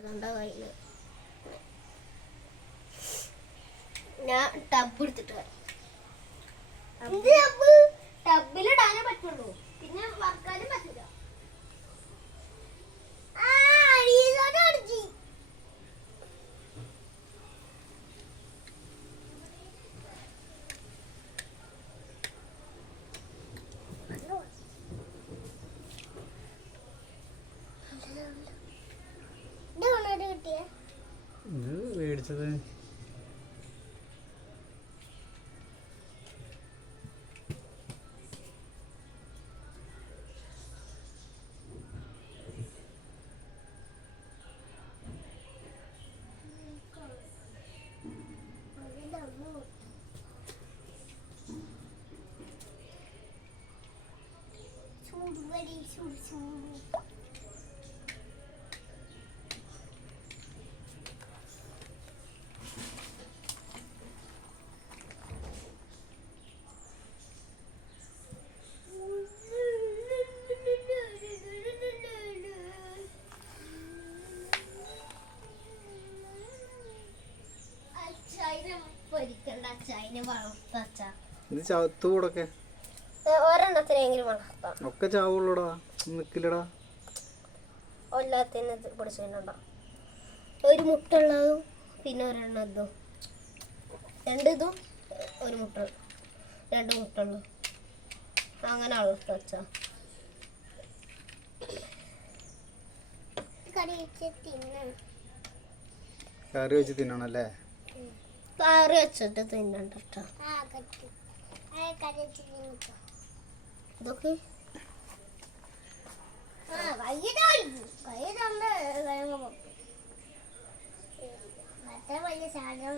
അതുകൊണ്ടാ കയ്യില് ഞാൻ ടബ് എടുത്തിട്ട് വരാം. ടബിലിടാനേ പറ്റുള്ളൂ, പിന്നെ വറക്കാനും പറ്റില്ല. മേടിച്ചത് ഇത് ചാത്തൂടൊക്കെ ഒരെണ്ണത്തിനെങ്കിലും വളർത്താം. ഒക്കെ ചാവുള്ളൂടാ, നിക്കില്ലടാ. എല്ലാത്തിനും പിടിച്ചിട്ടുണ്ടോ? ഒരു മുട്ടുള്ളതും പിന്നെ ഒരെണ്ണം ഇതും, രണ്ടിതും ഒരു മുട്ട, രണ്ട് മുട്ടുള്ളൂ. അങ്ങനെ വളർത്ത വെച്ചാ കറി വെച്ച് തിന്നണല്ലേ? കറി വെച്ചിട്ട് തിന്നണ്ട. ഇതൊക്കെ വലിയ സാധനം